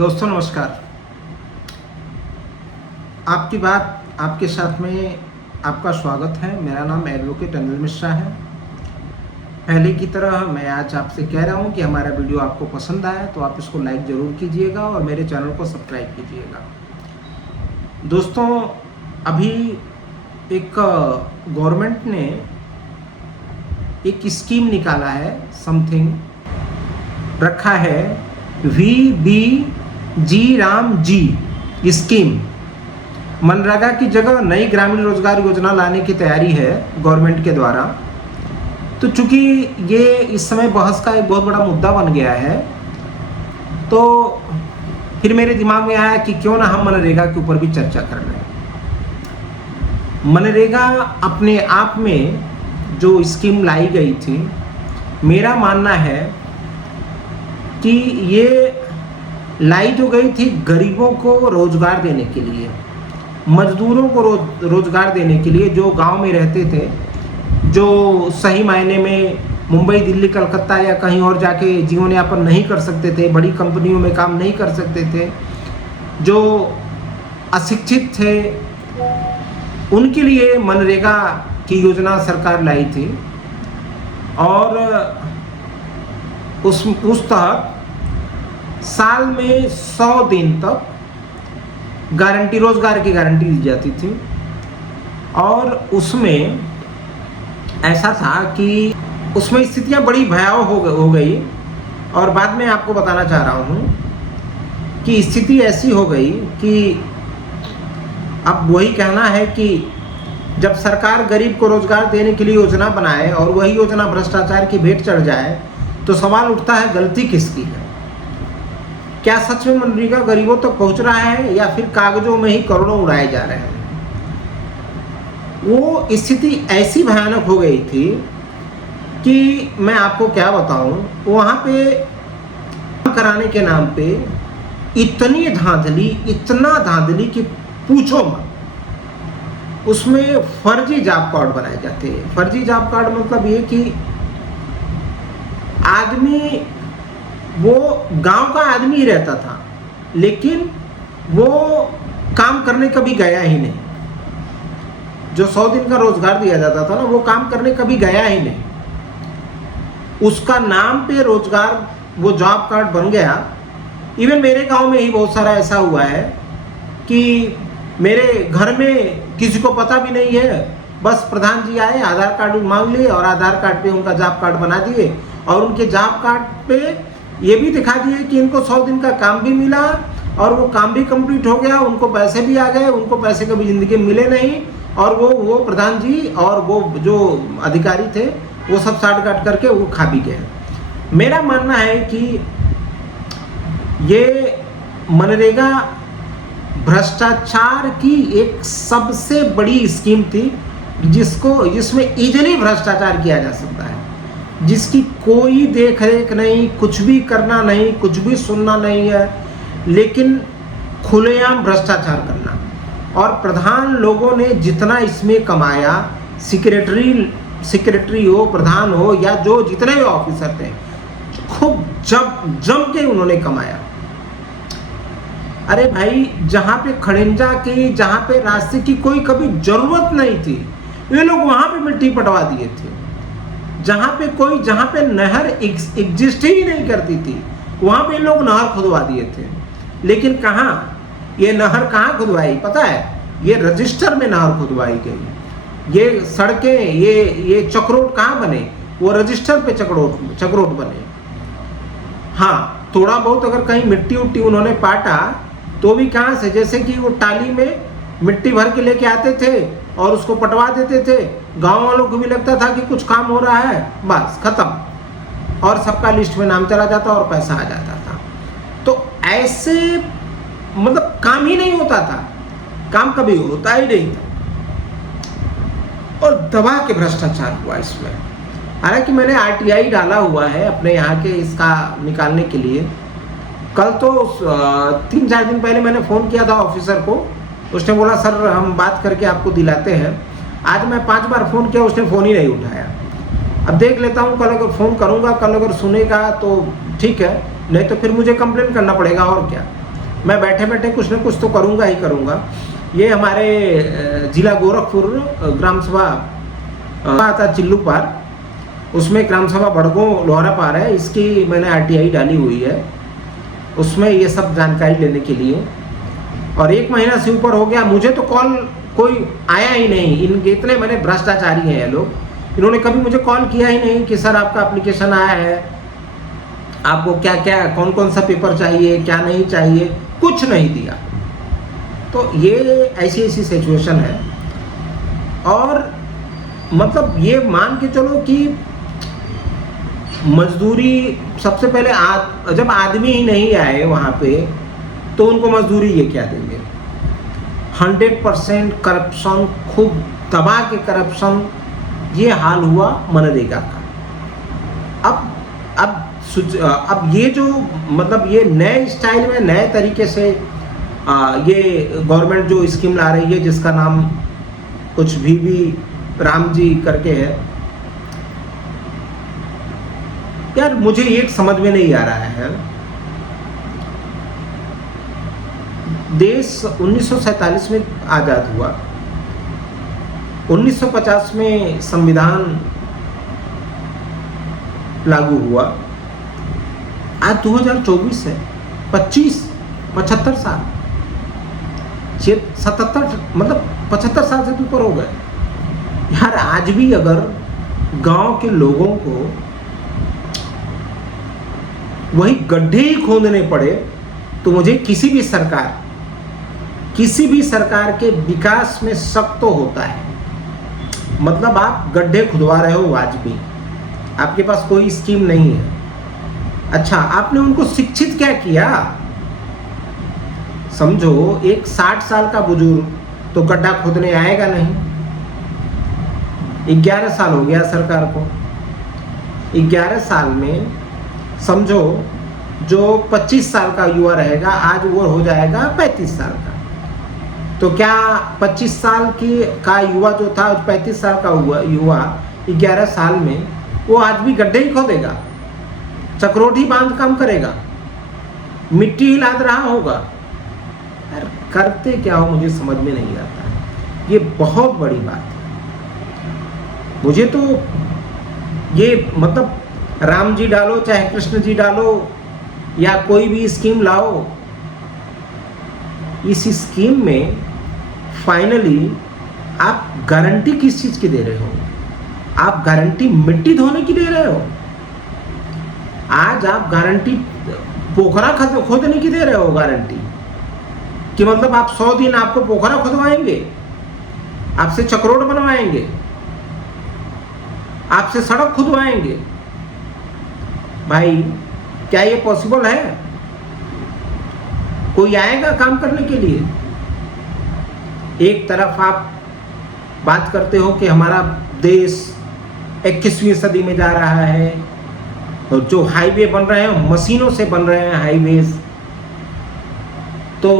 दोस्तों नमस्कार। आपकी बात आपके साथ में आपका स्वागत है। मेरा नाम एडवोकेट अनिल मिश्रा है। पहले की तरह मैं आज आपसे कह रहा हूं कि हमारा वीडियो आपको पसंद आया तो आप इसको लाइक ज़रूर कीजिएगा और मेरे चैनल को सब्सक्राइब कीजिएगा। दोस्तों, अभी एक गवर्नमेंट ने एक स्कीम निकाला है, समथिंग रखा है VBG स्कीम। मनरेगा की जगह नई ग्रामीण रोजगार योजना लाने की तैयारी है गवर्नमेंट के द्वारा। तो चूंकि ये इस समय बहस का एक बहुत बड़ा मुद्दा बन गया है, तो फिर मेरे दिमाग में आया कि क्यों ना हम मनरेगा के ऊपर भी चर्चा कर लें। मनरेगा अपने आप में जो स्कीम लाई गई थी, मेरा मानना है कि ये लाई जो गई थी गरीबों को रोजगार देने के लिए, मजदूरों को रोजगार देने के लिए, जो गांव में रहते थे, जो सही मायने में मुंबई, दिल्ली, कलकत्ता या कहीं और जाके जीवन यापन नहीं कर सकते थे, बड़ी कंपनियों में काम नहीं कर सकते थे, जो अशिक्षित थे, उनके लिए मनरेगा की योजना सरकार लाई थी। और उस तहत साल में 100 दिन तक गारंटी, रोजगार की गारंटी दी जाती थी। और उसमें ऐसा था कि उसमें स्थितियां बड़ी भयावह हो गई। और बाद में आपको बताना चाह रहा हूं कि स्थिति ऐसी हो गई कि अब वही कहना है कि जब सरकार गरीब को रोजगार देने के लिए योजना बनाए और वही योजना भ्रष्टाचार की भेंट चढ़ जाए, तो सवाल उठता है गलती किसकी है? क्या सच में मनरेगा गरीबों तक पहुंच रहा है या फिर कागजों में ही करोड़ों उड़ाए जा रहे हैं? वो स्थिति ऐसी भयानक हो गई थी कि मैं आपको क्या बताऊं, वहां पे कराने के नाम पे इतनी धांधली, इतना धांधली कि पूछो मत। उसमें फर्जी जॉब कार्ड बनाए जाते हैं। फर्जी जॉब कार्ड मतलब ये कि आदमी, वो गांव का आदमी ही रहता था, लेकिन वो काम करने कभी गया ही नहीं। जो 100 दिन का रोजगार दिया जाता था ना, वो काम करने कभी गया ही नहीं। उसका नाम पे रोजगार, वो जॉब कार्ड बन गया। इवन मेरे गांव में ही बहुत सारा ऐसा हुआ है कि मेरे घर में किसी को पता भी नहीं है, बस प्रधान जी आए, आधार कार्ड मांग लिए और आधार कार्ड पे उनका जॉब कार्ड बना दिए और उनके जॉब कार्ड पे ये भी दिखा दिए कि इनको 100 दिन का काम भी मिला और वो काम भी कंप्लीट हो गया, उनको पैसे भी आ गए। उनको पैसे कभी जिंदगी में मिले नहीं और वो प्रधान जी और वो जो अधिकारी थे वो सब साठ काट करके वो खा भी गए। मेरा मानना है कि ये मनरेगा भ्रष्टाचार की एक सबसे बड़ी स्कीम थी, जिसमें इजीली भ्रष्टाचार किया जा सकता है, जिसकी कोई देख रेख नहीं, कुछ भी करना नहीं, कुछ भी सुनना नहीं है, लेकिन खुलेआम भ्रष्टाचार करना। और प्रधान लोगों ने जितना इसमें कमाया, सेक्रेटरी हो, प्रधान हो या जो जितने भी ऑफिसर थे, खूब जम के उन्होंने कमाया। अरे भाई, जहां पे खड़ंजा की, जहां पे रास्ते की कोई कभी जरूरत नहीं थी, ये लोग वहां पे मिट्टी पटवा दिए थे। जहां पे नहर एग्जिस्ट ही नहीं करती थी, वहां पे लोग नहर खुदवा दिए थे। लेकिन कहां ये नहर कहां खुदवाई पता है? ये रजिस्टर में नहर खुदवाई गई। ये सड़कें, ये चक्रोट कहां बने? वो रजिस्टर पे चक्रोट बने। हाँ, थोड़ा बहुत अगर कहीं मिट्टी उट्टी उन्होंने पाटा तो भी कहां से? जैसे कि वो टाली में मिट्टी भर के लेके आते थे और उसको पटवा देते थे। गांव वालों को भी लगता था कि कुछ काम हो रहा है, बस खत्म, और सबका लिस्ट में नाम चला जाता और पैसा आ जाता था। तो ऐसे मतलब काम ही नहीं होता था, काम कभी होता ही नहीं था। और दबा के भ्रष्टाचार हुआ इसमें। हालांकि मैंने RTI डाला हुआ है अपने यहाँ के इसका निकालने के लिए। कल तो 3-4 दिन पहले मैंने फ़ोन किया था ऑफिसर को, उसने बोला सर हम बात करके आपको दिलाते हैं। आज मैं 5 बार फ़ोन किया, उसने फ़ोन ही नहीं उठाया। अब देख लेता हूँ, कल अगर फ़ोन करूँगा, कल अगर सुनेगा तो ठीक है, नहीं तो फिर मुझे कंप्लेन करना पड़ेगा और क्या। मैं बैठे बैठे कुछ ना कुछ तो करूँगा ही करूँगा। ये हमारे जिला गोरखपुर ग्राम सभा आता चिल्लू पार, उसमें ग्राम सभा बड़गों लोहरा पार है, इसकी मैंने RTI डाली हुई है उसमें ये सब जानकारी लेने के लिए। और 1 महीना से ऊपर हो गया, मुझे तो कॉल कोई आया ही नहीं। इनके इतने मैंने भ्रष्टाचारी हैं ये लोग, इन्होंने कभी मुझे कॉल किया ही नहीं कि सर आपका एप्लीकेशन आया है, आपको क्या क्या कौन कौन सा पेपर चाहिए, क्या नहीं चाहिए, कुछ नहीं दिया। तो ये ऐसी ऐसी सिचुएशन है। और मतलब ये मान के चलो कि मजदूरी सबसे पहले जब आदमी ही नहीं आए वहाँ पे तो उनको मजदूरी ये क्या देंगे। 100% करप्शन, खूब दबा के करप्शन, ये हाल हुआ मनरेगा का। अब ये जो मतलब ये नए स्टाइल में नए तरीके से ये गवर्नमेंट जो स्कीम ला रही है जिसका नाम कुछ भी राम जी करके है, यार मुझे एक समझ में नहीं आ रहा है। देश 1947 में आज़ाद हुआ, 1950 में संविधान लागू हुआ, आज 2024 है, 75 साल, 77 मतलब 75 साल से ऊपर हो गए। यार आज भी अगर गांव के लोगों को वही गड्ढे ही खोदने पड़े तो मुझे किसी भी सरकार के विकास में शक तो होता है। मतलब आप गड्ढे खुदवा रहे हो आज भी, आपके पास कोई स्कीम नहीं है। अच्छा, आपने उनको शिक्षित क्या किया? समझो एक 60 साल का बुजुर्ग तो गड्ढा खोदने आएगा नहीं। 11 साल हो गया सरकार को, 11 साल में समझो जो 25 साल का युवा रहेगा आज वो हो जाएगा 35 साल का। तो क्या 25 साल का युवा जो था 35 साल का युवा 11 साल में वो आज भी गड्ढे ही खोदेगा, चक्रोठी बांध काम करेगा, मिट्टी ही लाद रहा होगा? यार करते क्या हो मुझे समझ में नहीं आता है। ये बहुत बड़ी बात है। मुझे तो ये मतलब राम जी डालो चाहे कृष्ण जी डालो या कोई भी स्कीम लाओ, इस स्कीम में फाइनली आप गारंटी किस चीज की दे रहे हो? आप गारंटी मिट्टी धोने की दे रहे हो। आज आप गारंटी पोखरा खोदने की दे रहे हो गारंटी कि मतलब आप 100 दिन आपको पोखरा खुदवाएंगे, आपसे चक्रोट बनवाएंगे, आपसे सड़क खुदवाएंगे। भाई क्या ये पॉसिबल है? कोई आएगा काम करने के लिए? एक तरफ आप बात करते हो कि हमारा देश 21वीं सदी में जा रहा है, तो जो हाईवे बन रहे हैं मशीनों से बन रहे हैं हाईवेज, तो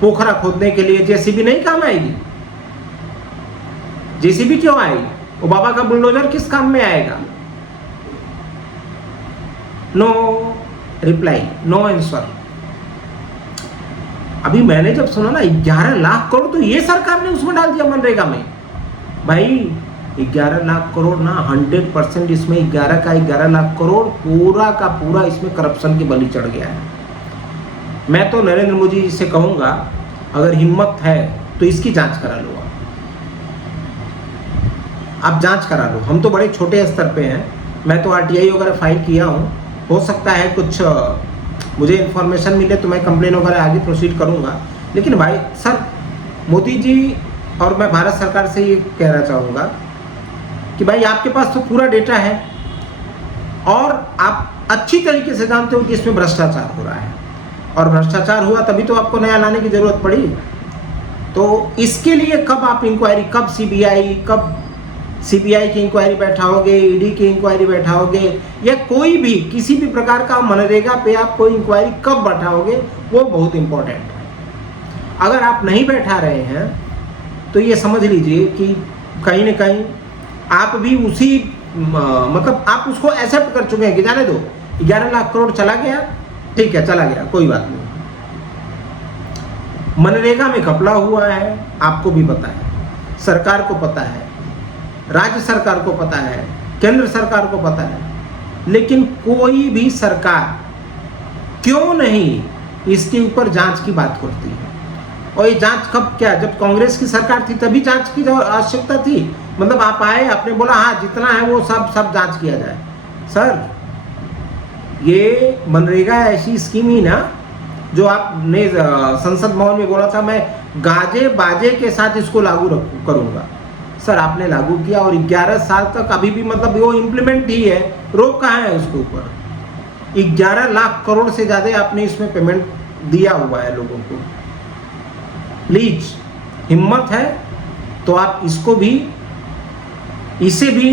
पोखरा खोदने के लिए जेसीबी नहीं काम आएगी। जेसीबी क्यों आएगी? वो बाबा का बुलडोजर किस काम में आएगा? No reply, no answer. अभी मैंने जब सुना ना 11 लाख करोड़, तो ये सरकार ने उसमें डाल दिया मनरेगा में। भाई 11 लाख करोड़ ना, 100% इसमें 11 लाख करोड़ पूरा का पूरा इसमें करप्शन की बलि चढ़ गया है। मैं तो नरेंद्र मोदी जी से कहूँगा अगर हिम्मत है तो इसकी जांच करा लो। आप जांच करा लो। हम तो बड़े छोटे स्तर पे हैं, मैं तो RTI वगैरह फाइल किया हूँ। हो सकता है कुछ मुझे इन्फॉर्मेशन मिले तो मैं कंप्लेन वगैरह आगे प्रोसीड करूँगा। लेकिन भाई सर मोदी जी और मैं भारत सरकार से ये कहना चाहूँगा कि भाई आपके पास तो पूरा डेटा है और आप अच्छी तरीके से जानते हो कि इसमें भ्रष्टाचार हो रहा है, और भ्रष्टाचार हुआ तभी तो आपको नया लाने की ज़रूरत पड़ी। तो इसके लिए कब आप इंक्वायरी, कब सीबीआई की इंक्वायरी बैठाओगे, ईडी की इंक्वायरी बैठाओगे, या कोई भी किसी भी प्रकार का मनरेगा पे आप कोई इंक्वायरी कब बैठाओगे, वो बहुत इंपॉर्टेंट है। अगर आप नहीं बैठा रहे हैं तो ये समझ लीजिए कि कहीं ना कहीं आप भी उसी मतलब आप उसको एक्सेप्ट कर चुके हैं कि जाने दो 11 लाख करोड़ चला गया, ठीक है चला गया, कोई बात नहीं, मनरेगा में घपला हुआ है, आपको भी पता है, सरकार को पता है, राज्य सरकार को पता है, केंद्र सरकार को पता है, लेकिन कोई भी सरकार क्यों नहीं इसके ऊपर जांच की बात करती है। और ये जांच कब, क्या जब कांग्रेस की सरकार थी तभी जांच की आवश्यकता थी? मतलब आप आए, आपने बोला हाँ जितना है वो सब जांच किया जाए। सर, ये मनरेगा ऐसी स्कीम ही ना जो आपने संसद भवन में बोला था मैं गाजे बाजे के साथ इसको लागू करूंगा। सर, आपने लागू किया और 11 साल तक अभी भी मतलब वो इम्प्लीमेंट ही है, रोक कहाँ है उसके ऊपर? 11 लाख करोड़ से ज़्यादा आपने इसमें पेमेंट दिया हुआ है लोगों को। प्लीज, हिम्मत है तो आप इसको भी, इसे भी,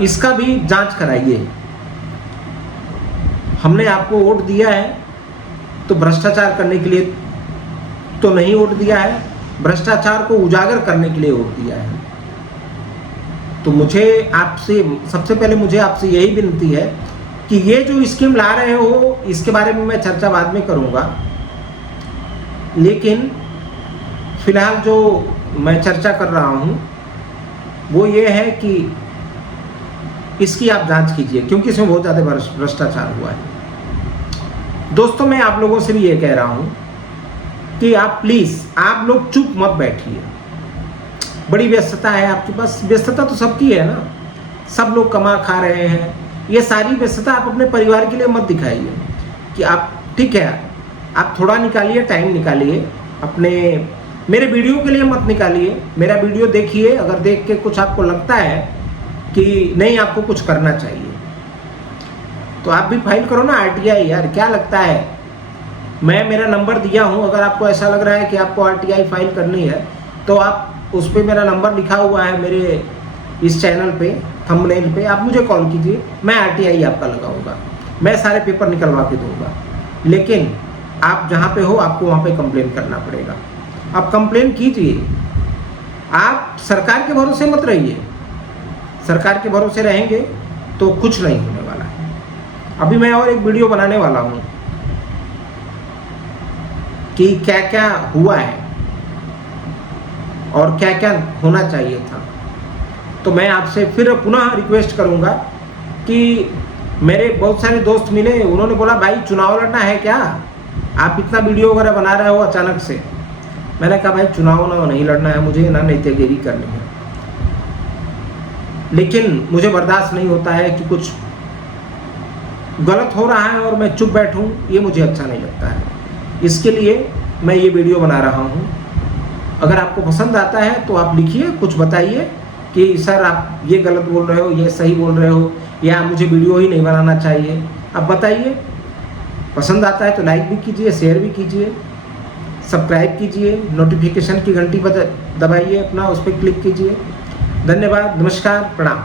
इसका भी जांच कराइए। हमने आपको वोट दिया है तो भ्रष्टाचार करने के लिए तो नहीं वोट दिया है, भ्रष्टाचार को उजागर करने के लिए वोट दिया है। तो मुझे आपसे, सबसे पहले मुझे आपसे यही विनती है कि ये जो स्कीम ला रहे हो इसके बारे में मैं चर्चा बाद में करूंगा, लेकिन फिलहाल जो मैं चर्चा कर रहा हूं वो ये है कि इसकी आप जांच कीजिए, क्योंकि इसमें बहुत ज़्यादा भ्रष्टाचार हुआ है। दोस्तों, मैं आप लोगों से भी ये कह रहा हूं कि आप प्लीज़, आप लोग चुप मत बैठिए। बड़ी व्यस्तता है आपके पास, व्यस्तता तो सबकी है ना, सब लोग कमा खा रहे हैं। ये सारी व्यस्तता आप अपने परिवार के लिए मत दिखाइए कि आप, ठीक है, आप थोड़ा निकालिए, टाइम निकालिए, अपने मेरे वीडियो के लिए मत निकालिए। मेरा वीडियो देखिए, अगर देख के कुछ आपको लगता है कि नहीं आपको कुछ करना चाहिए तो आप भी फाइल करो ना आरटीआई। यार क्या लगता है, मैं मेरा नंबर दिया हूं, अगर आपको ऐसा लग रहा है कि आपको आरटीआई फाइल करनी है तो आप उस पर, मेरा नंबर लिखा हुआ है मेरे इस चैनल पे, थंबनेल पे, आप मुझे कॉल कीजिए, मैं आरटीआई आपका लगाऊंगा, मैं सारे पेपर निकलवा के दूंगा। लेकिन आप जहाँ पे हो आपको वहाँ पे कंप्लेन करना पड़ेगा। आप कंप्लेन कीजिए, आप सरकार के भरोसे मत रहिए। सरकार के भरोसे रहेंगे तो कुछ नहीं होने वाला है। अभी मैं और एक वीडियो बनाने वाला हूँ कि क्या क्या हुआ है और क्या क्या होना चाहिए था। तो मैं आपसे फिर पुनः रिक्वेस्ट करूँगा कि मेरे बहुत सारे दोस्त मिले, उन्होंने बोला भाई चुनाव लड़ना है क्या, आप इतना वीडियो वगैरह बना रहे हो अचानक से। मैंने कहा भाई चुनाव ना नहीं लड़ना है मुझे, ना नेतागिरी करनी है, लेकिन मुझे बर्दाश्त नहीं होता है कि कुछ गलत हो रहा है और मैं चुप बैठूं, ये मुझे अच्छा नहीं लगता है। इसके लिए मैं ये वीडियो बना रहा हूँ। अगर आपको पसंद आता है तो आप लिखिए, कुछ बताइए कि सर आप ये गलत बोल रहे हो, ये सही बोल रहे हो, या मुझे वीडियो ही नहीं बनाना चाहिए, आप बताइए। पसंद आता है तो लाइक भी कीजिए, शेयर भी कीजिए, सब्सक्राइब कीजिए, नोटिफिकेशन की घंटी पर दबाइए, अपना उस पर क्लिक कीजिए। धन्यवाद, नमस्कार, प्रणाम।